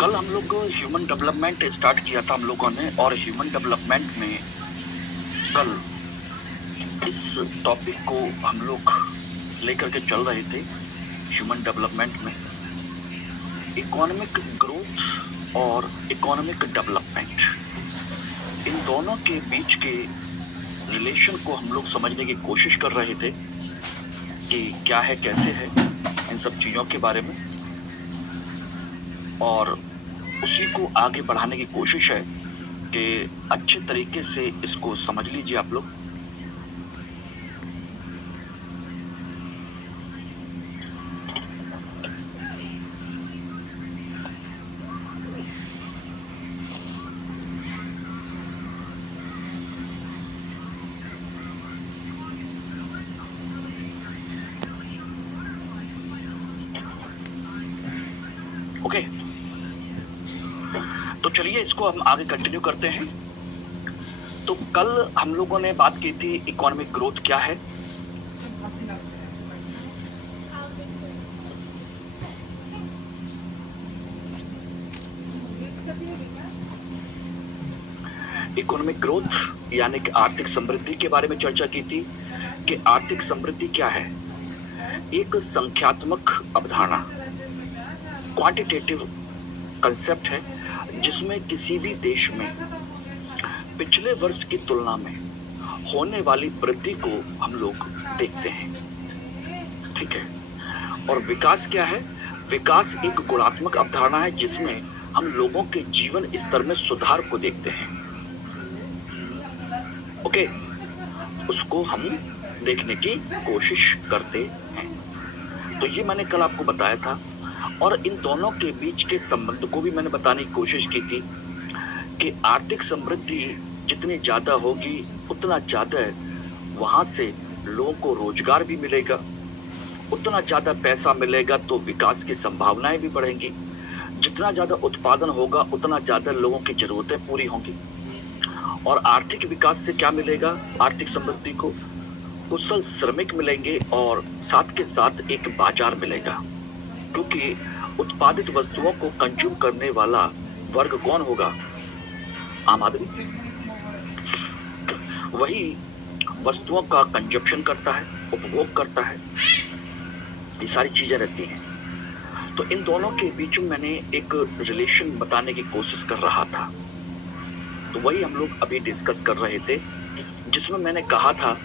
कल हम लोग ह्यूमन डेवलपमेंट स्टार्ट किया था हम लोगों ने, और ह्यूमन डेवलपमेंट में कल इस टॉपिक को हम लोग लेकर के चल रहे थे। ह्यूमन डेवलपमेंट में इकोनॉमिक ग्रोथ और इकोनॉमिक डेवलपमेंट, इन दोनों के बीच के रिलेशन को हम लोग समझने की कोशिश कर रहे थे कि क्या है, कैसे है, इन सब चीज़ों के बारे में, और उसी को आगे बढ़ाने की कोशिश है कि अच्छे तरीके से इसको समझ लीजिए आप लोग। ओके, तो चलिए इसको हम आगे कंटिन्यू करते हैं। तो कल हम लोगों ने बात की थी इकोनॉमिक ग्रोथ क्या है, इकोनॉमिक ग्रोथ यानी कि आर्थिक समृद्धि के बारे में चर्चा की थी कि आर्थिक समृद्धि क्या है। एक संख्यात्मक अवधारणा, क्वांटिटेटिव कंसेप्ट है, जिसमें किसी भी देश में पिछले वर्ष की तुलना में होने वाली वृद्धि को हम लोग देखते हैं। ठीक है, और विकास क्या है? विकास एक गुणात्मक अवधारणा है जिसमें हम लोगों के जीवन स्तर में सुधार को देखते हैं। ओके, उसको हम देखने की कोशिश करते हैं। तो ये मैंने कल आपको बताया था, और इन दोनों के बीच के संबंध को भी मैंने बताने की कोशिश की थी कि आर्थिक समृद्धि जितनी ज़्यादा होगी उतना ज़्यादा वहाँ से लोगों को रोजगार भी मिलेगा, उतना ज़्यादा पैसा मिलेगा तो विकास की संभावनाएं भी बढ़ेंगी। जितना ज़्यादा उत्पादन होगा उतना ज़्यादा लोगों की ज़रूरतें पूरी होंगी, और आर्थिक विकास से क्या मिलेगा? आर्थिक समृद्धि को कुशल श्रमिक मिलेंगे और साथ के साथ एक बाजार मिलेगा, क्योंकि उत्पादित वस्तुओं को कंज्यूम करने वाला वर्ग कौन होगा? आम आदमी। वही वस्तुओं का कंजप्शन करता है, उपभोग करता है, ये सारी चीजें रहती हैं। तो इन दोनों के बीच में मैंने एक रिलेशन बताने की कोशिश कर रहा था, तो वही हम लोग अभी डिस्कस कर रहे थे, जिसमें मैंने कहा था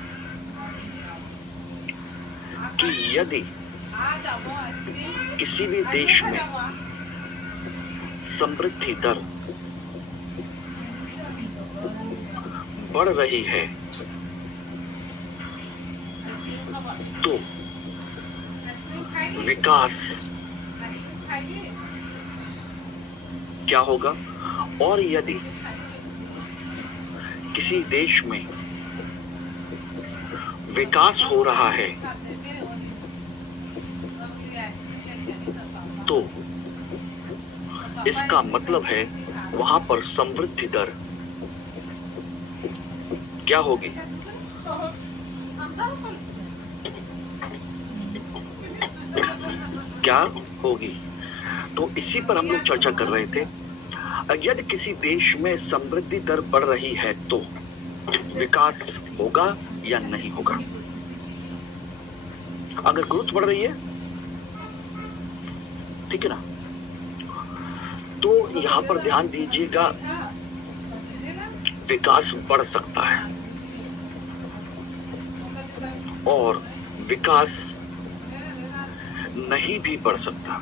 कि यदि किसी भी देश में समृद्धि दर बढ़ रही है तो विकास क्या होगा, और यदि किसी देश में विकास हो रहा है तो इसका मतलब है वहां पर समृद्धि दर क्या होगी? क्या होगी? तो इसी पर हम लोग चर्चा कर रहे थे। यदि किसी देश में समृद्धि दर बढ़ रही है तो विकास होगा या नहीं होगा? अगर ग्रोथ बढ़ रही है, ठीक है ना, तो यहां पर ध्यान दीजिएगा, विकास बढ़ सकता है और विकास नहीं भी बढ़ सकता।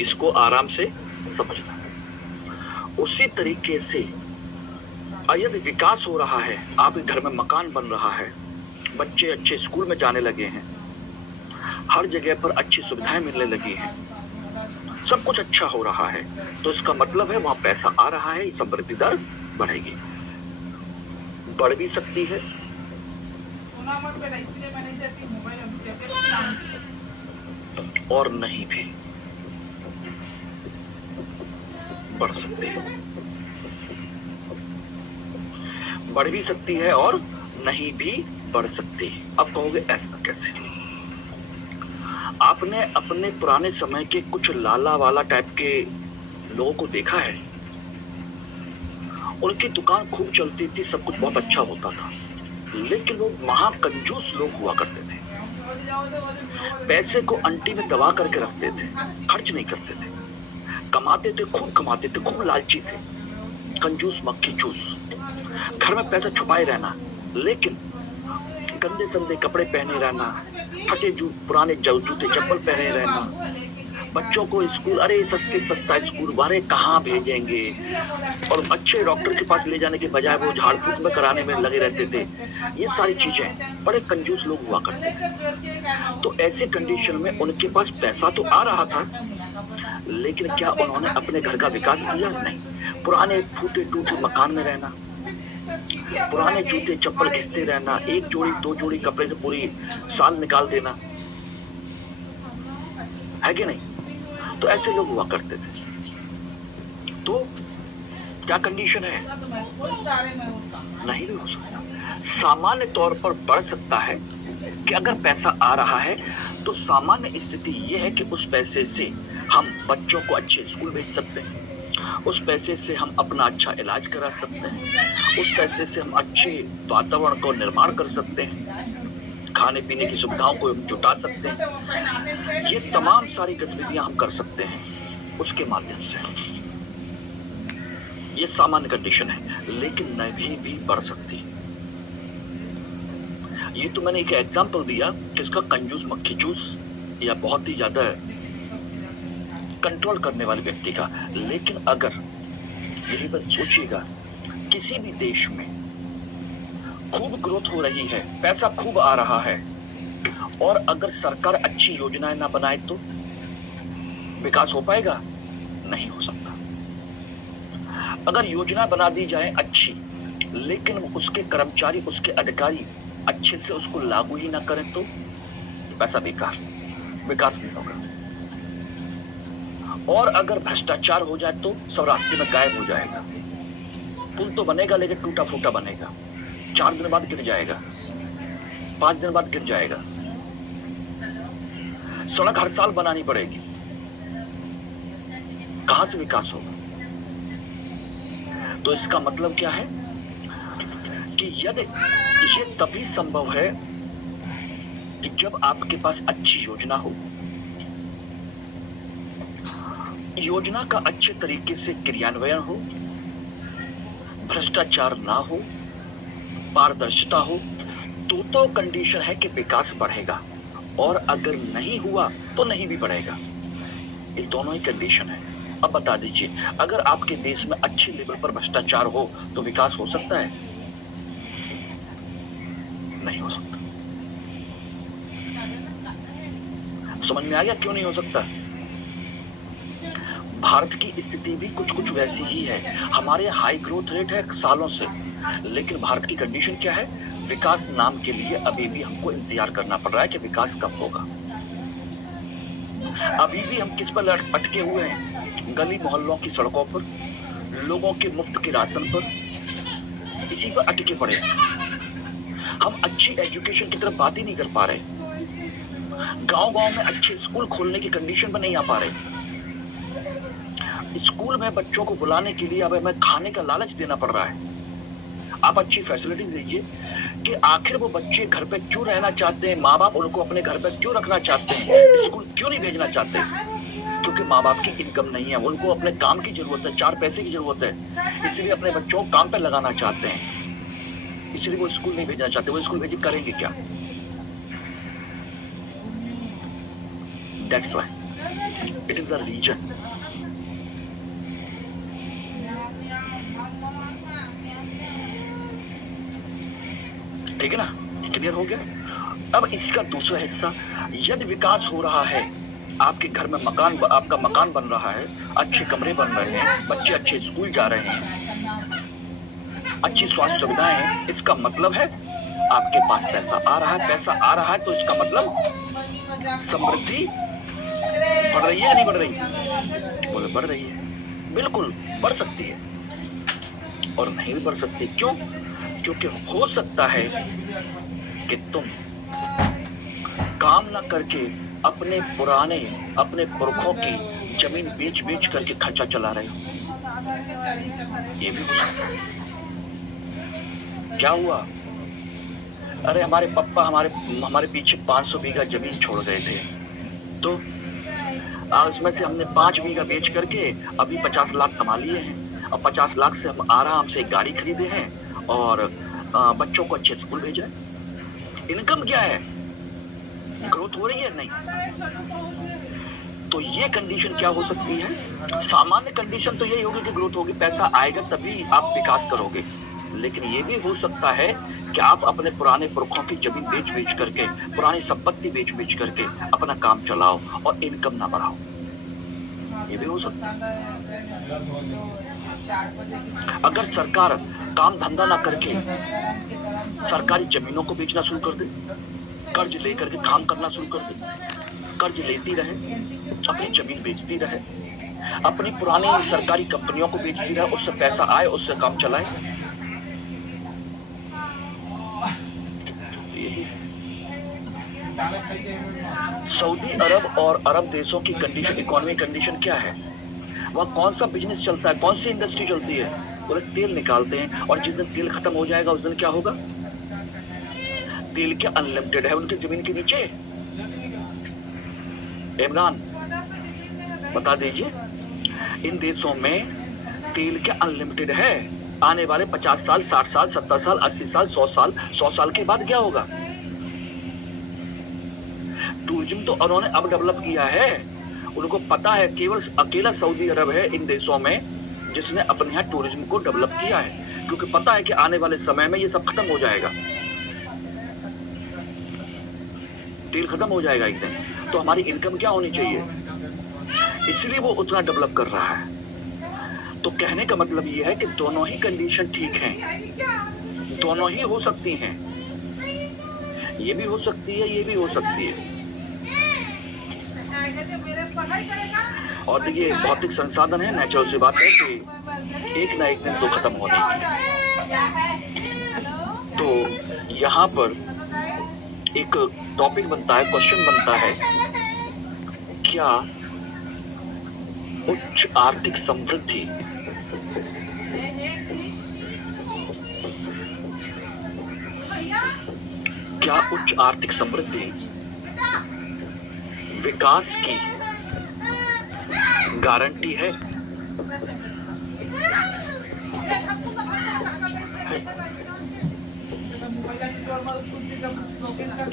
इसको आराम से समझना। उसी तरीके से यदि विकास हो रहा है, आपके घर में मकान बन रहा है, बच्चे अच्छे स्कूल में जाने लगे हैं, हर जगह पर अच्छी सुविधाएं मिलने लगी हैं, सब कुछ अच्छा हो रहा है, तो इसका मतलब है वहां पैसा आ रहा है, समृद्धि दर बढ़ेगी। बढ़ भी सकती है और नहीं भी बढ़ सकती है। बढ़ भी सकती है और नहीं भी बढ़ सकती है। अब कहोगे ऐसा कैसे? आपने अपने पुराने समय के कुछ लाला वाला टाइप के लोगों को देखा है? उनकी दुकान खूब चलती थी, सब कुछ बहुत अच्छा होता था, लेकिन वो महाकंजूस लोग हुआ करते थे। पैसे को अंटी में दबा करके रखते थे, खर्च नहीं करते थे, कमाते थे, खूब लालची थे, कंजूस मक्खी चूस, घर में पैसा छुपाए रहना, लेकिन गंदे संदे कपड़े पहने रहना, फटे पुराने जूते चप्पल पहने रहना, बच्चों को स्कूल, अरे सस्ते सस्ता स्कूल, अरे कहाँ भेजेंगे, और अच्छे डॉक्टर के पास ले जाने के बजाय वो झाड़ फूक में कराने में लगे रहते थे। ये सारी चीजें, बड़े कंजूस लोग हुआ करते थे। तो ऐसे कंडीशन में उनके पास पैसा तो आ रहा था, लेकिन क्या उन्होंने अपने घर का विकास किया? नहीं। पुराने फूटे टूटे मकान में रहना, पुराने जूते चप्पल घिसते रहना, एक जोड़ी दो जोड़ी कपड़े से पूरी साल निकाल देना, है कि नहीं? तो ऐसे लोग हुआ करते थे। तो क्या कंडीशन है? नहीं भी हो सकता। सामान्य तौर पर बढ़ सकता है कि अगर पैसा आ रहा है तो सामान्य स्थिति यह है कि उस पैसे से हम बच्चों को अच्छे स्कूल भेज सकते हैं, उस पैसे से हम अपना अच्छा इलाज करा सकते हैं, उस पैसे से हम अच्छे वातावरण को निर्माण कर सकते हैं, खाने पीने की सुविधाओं को हम जुटा सकते हैं। ये तमाम सारी गतिविधियां हम कर सकते हैं उसके माध्यम से। ये सामान्य कंडीशन है, लेकिन नहीं भी बढ़ सकती। ये तो मैंने एक एग्जाम्पल दिया किसका, कंजूस मक्खी चूस या बहुत ही ज्यादा कंट्रोल करने वाले व्यक्ति का। लेकिन अगर यही बस सोचिएगा, किसी भी देश में खूब ग्रोथ हो रही है, पैसा खूब आ रहा है, और अगर सरकार अच्छी योजनाएं ना बनाए तो विकास हो पाएगा? नहीं हो सकता। अगर योजना बना दी जाए अच्छी, लेकिन उसके कर्मचारी, उसके अधिकारी अच्छे से उसको लागू ही ना करें तो पैसा बेकार, विकास नहीं होगा। और अगर भ्रष्टाचार हो जाए तो सब रास्ते में गायब हो जाएगा। पुल तो बनेगा लेकिन टूटा फूटा बनेगा, 4 दिन बाद गिर जाएगा, 5 दिन बाद गिर जाएगा। सड़क हर साल बनानी पड़ेगी, कहां से विकास होगा? तो इसका मतलब क्या है कि यदि ये तभी संभव है कि जब आपके पास अच्छी योजना हो, योजना का अच्छे तरीके से क्रियान्वयन हो, भ्रष्टाचार ना हो, पारदर्शिता हो, तो कंडीशन है कि विकास बढ़ेगा, और अगर नहीं हुआ तो नहीं भी बढ़ेगा। ये दोनों ही कंडीशन है। अब बता दीजिए, अगर आपके देश में अच्छे लेवल पर भ्रष्टाचार हो तो विकास हो सकता है? नहीं हो सकता। समझ में आ गया क्यों नहीं हो सकता? भारत की स्थिति भी कुछ कुछ वैसी ही है। हमारे हाई ग्रोथ रेट है सालों से, लेकिन भारत की कंडीशन क्या है? विकास नाम के लिए अभी भी हमको इंतजार करना पड़ रहा है कि विकास कब होगा। अभी भी हम किस पर अटके हुए हैं? गली मोहल्लों की सड़कों पर, लोगों के मुफ्त के राशन पर, इसी पर अटके पड़े हैं। हम अच्छी एजुकेशन की तरफ बात ही नहीं कर पा रहे। गांव-गांव में अच्छे स्कूल खोलने की कंडीशन पर नहीं आ पा रहे। स्कूल में बच्चों को बुलाने के लिए अब हमें खाने का लालच देना पड़ रहा है। आप अच्छी फैसिलिटी दीजिए कि आखिर वो बच्चे घर पे क्यों रहना चाहते हैं, माँ बाप उनको अपने घर पे क्यों रखना चाहते हैं, स्कूल क्यों नहीं भेजना चाहते? क्योंकि माँ बाप की इनकम नहीं है, उनको अपने काम की जरूरत है, 4 पैसे की जरूरत है, इसलिए अपने बच्चों को काम पे लगाना चाहते हैं, इसलिए वो स्कूल नहीं भेजना चाहते। वो स्कूल भेज करेंगे क्या? That's why it is the region. ठीक है ना? क्लियर हो गया? अब इसका दूसरा हिस्सा, यदि विकास हो रहा है, आपके घर में आपका मकान बन रहा है, अच्छे कमरे बन रहे हैं, बच्चे अच्छे स्कूल जा रहे हैं, अच्छी स्वास्थ्य सुविधाएं हैं, इसका मतलब है आपके पास पैसा आ रहा है। पैसा आ रहा है तो इसका मतलब समृद्धि बढ़ रही है या नहीं बढ़ रही? बोले बढ़ रही है। बिल्कुल बढ़ सकती है, और नहीं भी बढ़ सकती। क्यों? क्योंकि हो सकता है कि तुम काम ना करके अपने पुरखों की जमीन बेच करके खर्चा चला रहे हो, ये भी हो सकता है। क्या हुआ? अरे हमारे पप्पा हमारे पीछे 500 बीघा जमीन छोड़ गए थे, तो उसमें से हमने 5 बीघा बेच करके अभी 50 लाख कमा लिए हैं, और 50 लाख से हम आराम से एक गाड़ी खरीदे हैं और बच्चों को अच्छे स्कूल भेजा है। इनकम क्या है? ग्रोथ हो रही है? नहीं। तो ये कंडीशन क्या हो सकती है? सामान्य कंडीशन तो यही होगी कि ग्रोथ होगी, पैसा आएगा तभी आप विकास करोगे। लेकिन ये भी हो सकता है कि आप अपने पुराने पुरखों की जमीन बेच करके, पुरानी संपत्ति बेच करके अपना काम चलाओ और इनकम ना बढ़ाओ, ये भी हो सकता है। अगर सरकार काम धंधा ना करके सरकारी जमीनों को बेचना शुरू कर दे, कर्ज लेकर के काम करना शुरू कर दे, कर्ज लेती रहे, अपनी जमीन बेचती रहे, अपनी पुरानी सरकारी कंपनियों को बेचती रहे, उससे पैसा आए, उससे काम चलाए, सऊदी अरब और अरब देशों की कंडीशन, इकोनॉमी कंडीशन क्या है? वहाँ कौन सा बिजनेस चलता है, कौन सी इंडस्ट्री चलती है? वो तेल निकालते हैं, और जिस दिन तेल खत्म हो जाएगा उस दिन क्या होगा? तेल क्या अनलिमिटेड है उनकी जमीन के नीचे? इमरान बता दीजिए, इन देशों में तेल क्या अनलिमिटेड है? आने वाले 50 साल, 60 साल, 70 साल, 80 साल, 100 साल के बाद क्या होगा? टूरिज्म तो उन्होंने अब डेवलप किया है, उनको पता है, केवल अकेला सऊदी अरब है इन देशों में जिसने अपने यहाँ टूरिज्म को डेवलप किया है, क्योंकि पता है कि आने वाले समय में ये सब खत्म हो जाएगा, तेल खत्म हो जाएगा एक दिन, तो हमारी इनकम क्या होनी चाहिए? इसलिए वो उतना डेवलप कर रहा है। तो कहने का मतलब ये है कि दोनों ही कंडीशन ठीक हैं, दोनों ही हो सकती हैं, ये भी हो सकती है, ये भी हो सकती है। और देखिए, भौतिक संसाधन है, नेचुरल सी बात है कि एक ना एक दिन तो खत्म होने ही है। तो यहाँ पर एक टॉपिक बनता है, क्वेश्चन बनता है, क्या उच्च आर्थिक समृद्धि विकास की गारंटी है?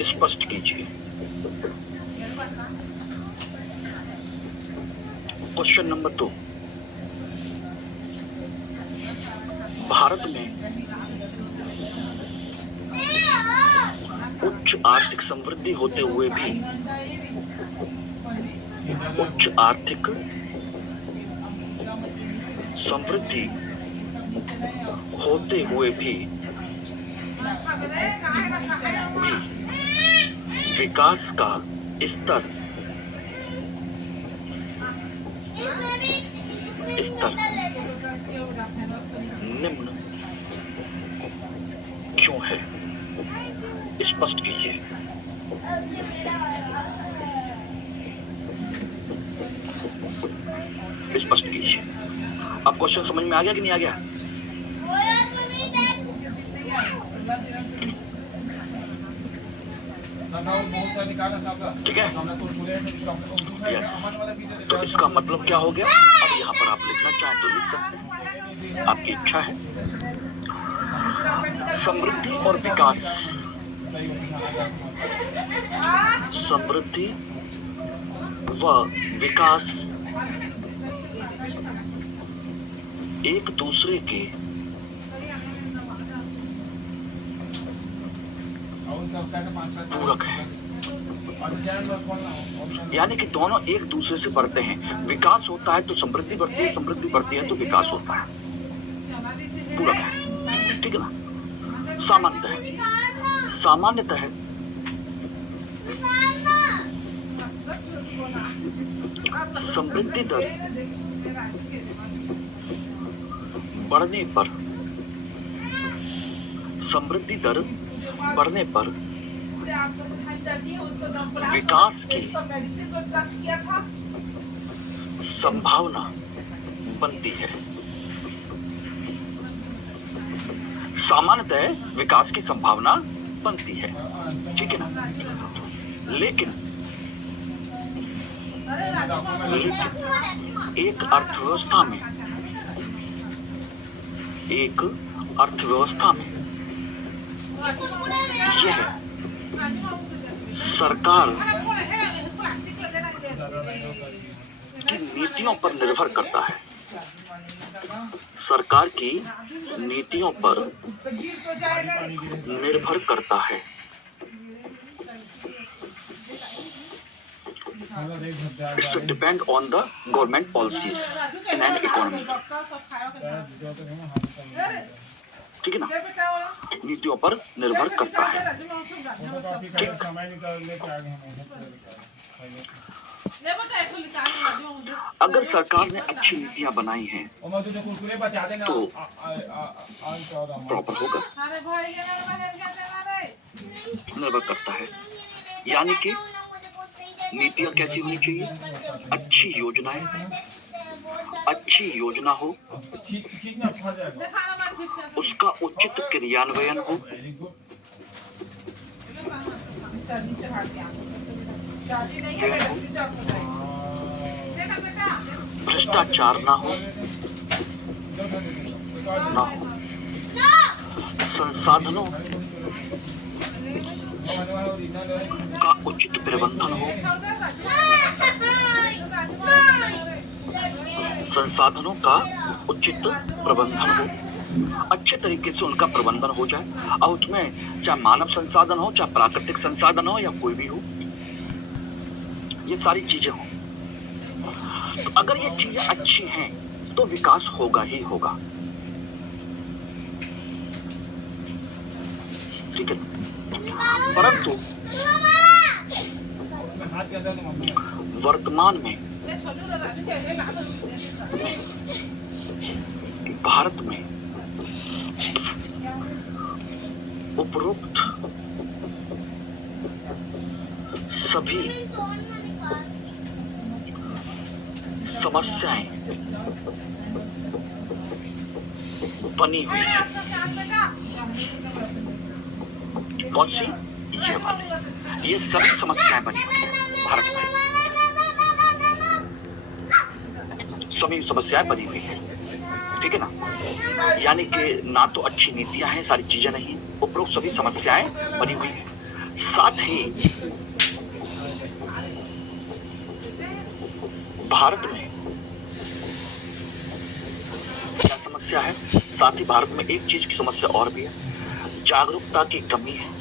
स्पष्ट कीजिए। क्वेश्चन नंबर 2, भारत में उच्च आर्थिक समृद्धि होते हुए भी विकास का स्तर निम्न क्यों है? स्पष्ट कीजिए। अब क्वेश्चन समझ में आ गया कि नहीं आ गया? ठीक है, यस। तो इसका मतलब क्या हो गया? अब यहाँ पर आप लिखना चाहें तो लिख सकते हैं, आपकी इच्छा है। समृद्धि और विकास, समृद्धि व विकास एक दूसरे के पूरक है, यानी कि दोनों एक दूसरे से बढ़ते हैं। विकास होता है तो समृद्धि बढ़ती है, समृद्धि बढ़ती है तो विकास होता है, पूरक है, ठीक है ना? सामान्यतः समृद्धि दर बढ़ने पर विकास की संभावना बनती है। सामान्यतः विकास की संभावना बनती है, ठीक है ना। लेकिन एक अर्थव्यवस्था में यह सरकार की नीतियों पर निर्भर करता है। सरकार की नीतियों पर निर्भर करता है। It's depend on the government policies in an economy, ठीक है ना। नीतियों पर निर्भर करता है, ठीक। अगर सरकार ने अच्छी नीतियां बनाई हैं तो प्रॉपर होगा, निर्भर करता है। यानी कि नीतियां कैसी होनी चाहिए? अच्छी योजनाएं, अच्छी योजना हो, उसका उचित क्रियान्वयन हो, भ्रष्टाचार ना हो, संसाधनों का उचित प्रबंधन हो, संसाधनों का उचित प्रबंधन हो, अच्छे तरीके से उनका प्रबंधन हो जाए। और उसमें चाहे मानव संसाधन हो, चाहे प्राकृतिक संसाधन हो, या कोई भी हो, ये सारी चीजें हो। तो अगर ये चीजें अच्छी हैं तो विकास होगा ही होगा, ठीक है। परंतु वर्तमान में भारत में उपरोक्त सभी समस्याएं बनी हुई है। कौन सी? ये वाली, ये सभी समस्याएं बनी हुई है भारत में, सभी समस्याएं बनी हुई है, ठीक है ना। यानी कि ना तो अच्छी नीतियां हैं, सारी चीजें नहीं, उपरोक्त सभी समस्याएं बनी हुई है। साथ ही भारत में क्या समस्या है? साथ ही भारत में एक चीज की समस्या और भी है, जागरूकता की कमी है।